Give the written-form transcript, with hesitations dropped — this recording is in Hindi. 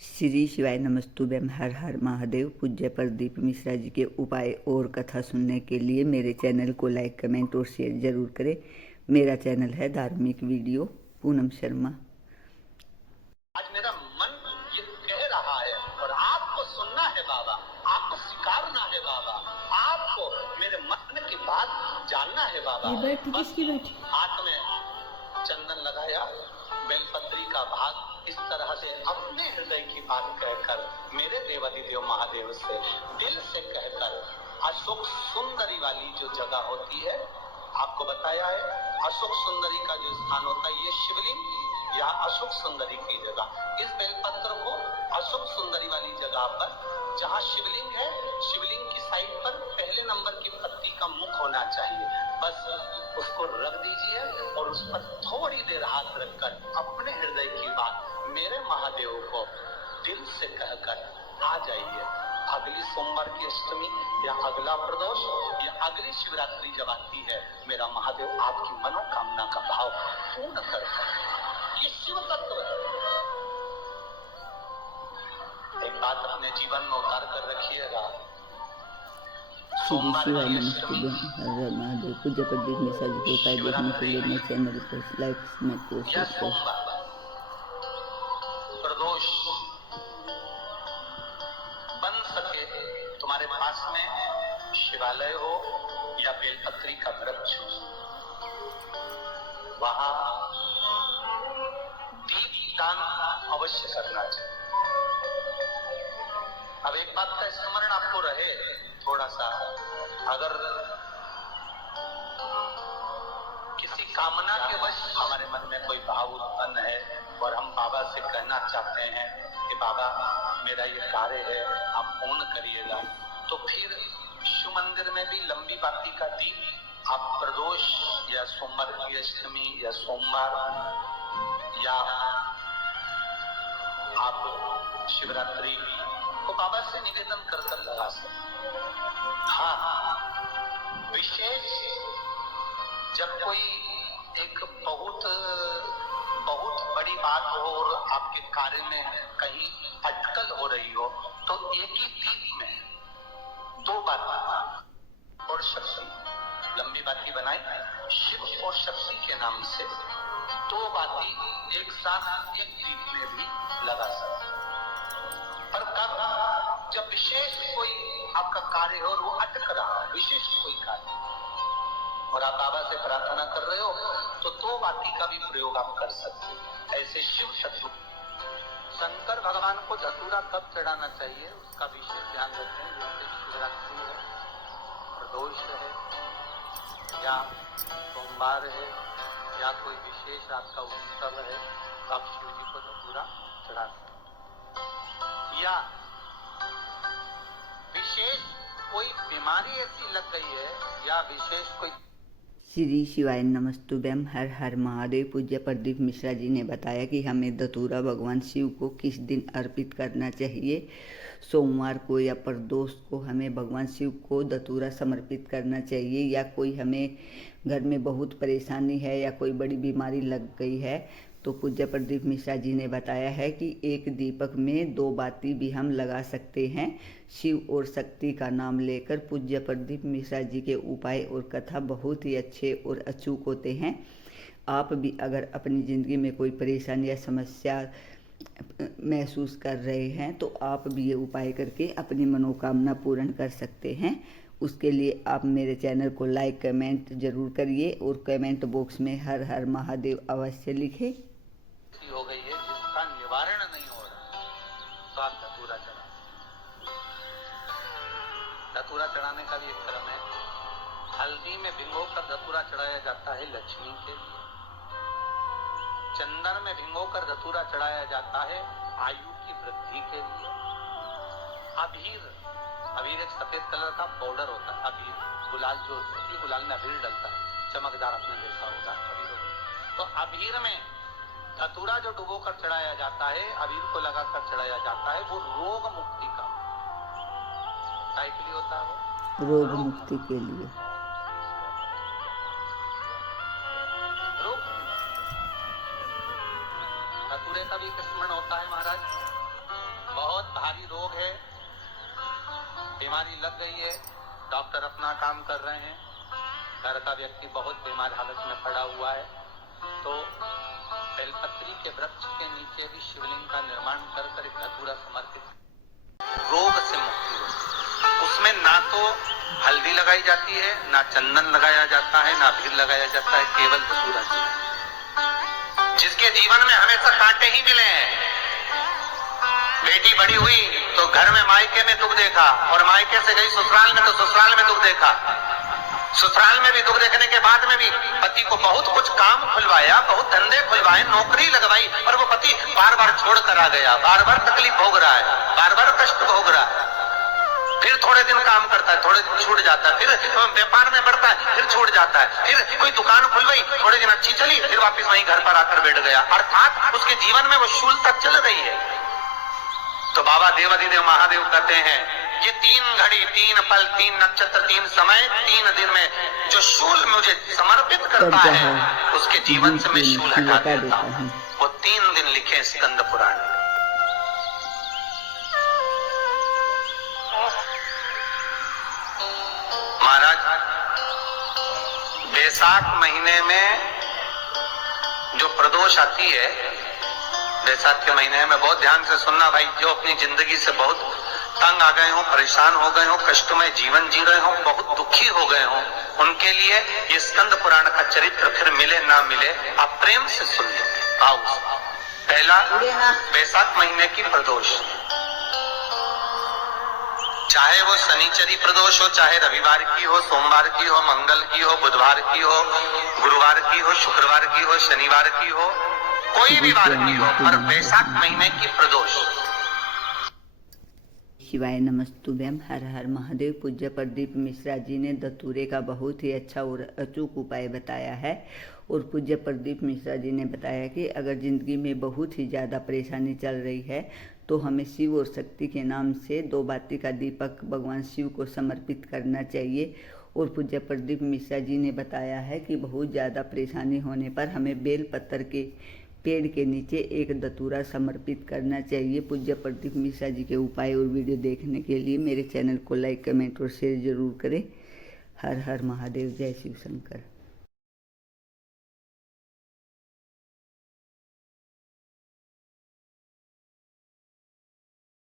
श्री शिवाय नमस्तुभ्यम। हर हर महादेव। पूज्य प्रदीप मिश्रा जी के उपाय और कथा सुनने के लिए मेरे चैनल को लाइक कमेंट और शेयर जरूर करें। मेरा चैनल है धार्मिक वीडियो पूनम शर्मा। आज मेरा मन ये कह रहा है और आपको सुनना है बाबा, आपको स्वीकारना है बाबा, आपको मेरे मन की बात जानना है बाबा। हाथ में चंदन लगाया, बेलपत्री का भाग इस तरह से अपने हृदय की बात कहकर मेरे देवाधिदेव महादेव से दिल से कहकर अशोक सुंदरी वाली जो जगह होती है, आपको बताया है अशोक सुंदरी का जो स्थान होता है ये शिवलिंग या अशोक सुंदरी की जगह। इस बेलपत्र को अशोक सुंदरी वाली जगह पर जहाँ शिवलिंग है, शिवलिंग की साइड पर पहले नंबर की पत्ती का मुख होना चाहिए। बस उसको रख दीजिए और उस पर थोड़ी देर हाथ रखकर अपने हृदय की बात मेरे महादेव को दिल से कहकर आ जाइए। अगली सोमवार की अष्टमी या अगला प्रदोष या अगली शिवरात्रि जब आती है, मेरा महादेव आपकी मनोकामना का भाव पूर्ण करता है। ये शिव तत्व है। एक बात अपने जीवन में उतार कर रखिएगा। श्री शिवाय नमस्तुभ्यम। हर हर महादेव। पूज्य प्रदीप मिश्रा जी के उपाय देखने के लिए मेरे चैनल को लाइक कमेंट और शेयर करें। प्रदोष बन सके तुम्हारे पास में शिवालय हो या बेलपत्री का वृक्ष हो, वहां दीपदान अवश्य करना चाहिए। अब एक बात का स्मरण आपको रहे थोड़ा सा, अगर किसी कामना के वश हमारे मन में कोई भाव उत्पन्न है और हम बाबा से कहना चाहते हैं कि बाबा मेरा ये कार्य है, आप पूर्ण करिएगा, तो फिर शिव मंदिर में भी लंबी बाती का दीप आप प्रदोष या सोमवार की अष्टमी या सोमवार या आप शिवरात्रि को बाबा से निवेदन कर कर लगा सकते। हाँ, विशेष जब कोई एक बहुत बड़ी बात हो और आपके कार्य में कहीं अटकल हो रही हो, तो एक ही दीप में दो बात और शक्ति, लंबी बाती बनाई शिव और शक्ति के नाम से, दो बाती एक साथ एक दीप में भी लगा सकते। पर कब जब विशेष कोई आपका कार्य हो और वो अटक रहा है, विशेष कोई कार्य, और आप बाबा से प्रार्थना कर रहे हो, तो दो बाती का भी प्रयोग आप कर सकते हो। ऐसे शिव शत्रु शंकर भगवान को धतूरा कब चढ़ाना चाहिए उसका विशेष ध्यान रखें। जैसे शिवरात्रि है, प्रदोष है या सोमवार है या कोई विशेष आपका उत्सव है, तो आप शिव जी को धतूरा चढ़ा सकते। या विशेष कोई बीमारी ऐसी लग गई है या विशेष कोई। श्री शिवाय नमस्तुभ्यम। हर हर महादेव। पूज्य प्रदीप मिश्रा जी ने बताया कि हमें धतूरा भगवान शिव को किस दिन अर्पित करना चाहिए। सोमवार को या प्रदोष को हमें भगवान शिव को धतूरा समर्पित करना चाहिए, या कोई हमें घर में बहुत परेशानी है या कोई बड़ी बीमारी लग गई है, तो पूज्य प्रदीप मिश्रा जी ने बताया है कि एक दीपक में दो बाती भी हम लगा सकते हैं। शिव और शक्ति का नाम लेकर पूज्य प्रदीप मिश्रा जी के उपाय और कथा बहुत ही अच्छे और अचूक होते हैं। आप भी अगर अपनी ज़िंदगी में कोई परेशानी या समस्या महसूस कर रहे हैं, तो आप भी ये उपाय करके अपनी मनोकामना पूर्ण कर सकते हैं। उसके लिए आप मेरे चैनल को लाइक कमेंट जरूर करिए और कमेंट बॉक्स में हर हर महादेव अवश्य लिखें। हो गई है जिसका निवारण नहीं हो रहा, तो आप धतूरा चढ़ा। धतूरा चढ़ाने का भी एक क्रम है। हल्दी में भिगोकर धतूरा चढ़ाया जाता है लक्ष्मी के लिए। चंदन में भिगोकर धतूरा चढ़ाया जाता है आयु की वृद्धि के लिए। अबीर एक सफेद कलर का पाउडर होता है। अबीर गुलाल जो होती है, गुलाल में अबीर डलता है, चमकदार, आपने देखा होगा अबीर। तो अबीर में धतूरा जो डुबो कर चढ़ाया जाता है, अबीर को लगाकर चढ़ाया जाता है, वो रोग मुक्ति का लिए होता है। रोग मुक्ति के लिए धतूरे का भी स्मरण होता है महाराज। भारी रोग है, बीमारी लग गई है, डॉक्टर अपना काम कर रहे हैं, घर का व्यक्ति बहुत बीमार हालत में पड़ा हुआ है, तो बेलपत्री के वृक्ष के नीचे भी शिवलिंग का निर्माण कर एक धतूरा समर्पित, रोग से मुक्ति हो। उसमें ना तो हल्दी लगाई जाती है, ना चंदन लगाया जाता है, ना भीड़ लगाया जाता है, केवल धतूरा जी। जिसके जीवन में हमेशा कांटे ही मिले हैं। बेटी बड़ी हुई तो घर में मायके में दुख देखा, और मायके से गई ससुराल में तो ससुराल में दुख देखा। ससुराल में भी दुख देखने के बाद में भी पति को बहुत कुछ काम खुलवाया, बहुत धंधे खुलवाए, नौकरी लगवाई, और वो पति बार बार छोड़ कर आ गया, बार बार तकलीफ भोग रहा है, बार बार कष्ट भोग रहा है। फिर थोड़े दिन काम करता है, थोड़े दिन छूट जाता है, फिर व्यापार में बढ़ता है, फिर छूट जाता है, फिर कोई दुकान खुल गई, थोड़े दिन अच्छी चली, फिर वापस वहीं घर पर आकर बैठ गया, अर्थात उसके जीवन में वो शूलता चल रही है। तो बाबा देवाधिदेव महादेव कहते हैं, ये 3 घड़ी 3 पल 3 नक्षत्र 3 समय 3 दिन में जो शूल मुझे समर्पित करता है, उसके जीवन से मैं शूल हटा देता हूँ। वो 3 दिन लिखे स्कंद पुराण। महाराज, बैसाख महीने में जो प्रदोष आती है, बैसाख के महीने में बहुत ध्यान से सुनना भाई, जो अपनी जिंदगी से बहुत तंग आ गए हो, परेशान हो गए हो, कष्टमय जीवन जी रहे हो, बहुत दुखी हो गए हो, उनके लिए ये स्कंद पुराण का चरित्र फिर मिले ना मिले, आप प्रेम से सुनिए। आओ, पहला बैसाख महीने की प्रदोष, चाहे वो शनिचरी प्रदोष हो, चाहे रविवार की हो, सोमवार की हो, मंगल की हो, बुधवार की हो, गुरुवार की हो, शुक्रवार की हो, शनिवार की हो, कोई भी वार की हो, पर बैसाख महीने की प्रदोष। शिवाय नमस्तुभ्यम। हर हर महादेव। पूज्य प्रदीप मिश्रा जी ने धतूरे का बहुत ही अच्छा और अचूक उपाय बताया है। और पूज्य प्रदीप मिश्रा जी ने बताया कि अगर ज़िंदगी में बहुत ही ज़्यादा परेशानी चल रही है तो हमें शिव और शक्ति के नाम से 2 बाती का दीपक भगवान शिव को समर्पित करना चाहिए। और पूज्य प्रदीप मिश्रा जी ने बताया है कि बहुत ज़्यादा परेशानी होने पर हमें बेल पत्तर के पेड़ के नीचे एक धतूरा समर्पित करना चाहिए। पूज्य प्रदीप मिश्रा जी के उपाय और वीडियो देखने के लिए मेरे चैनल को लाइक, कमेंट और शेयर जरूर करें। हर हर महादेव। जय शिव शंकर।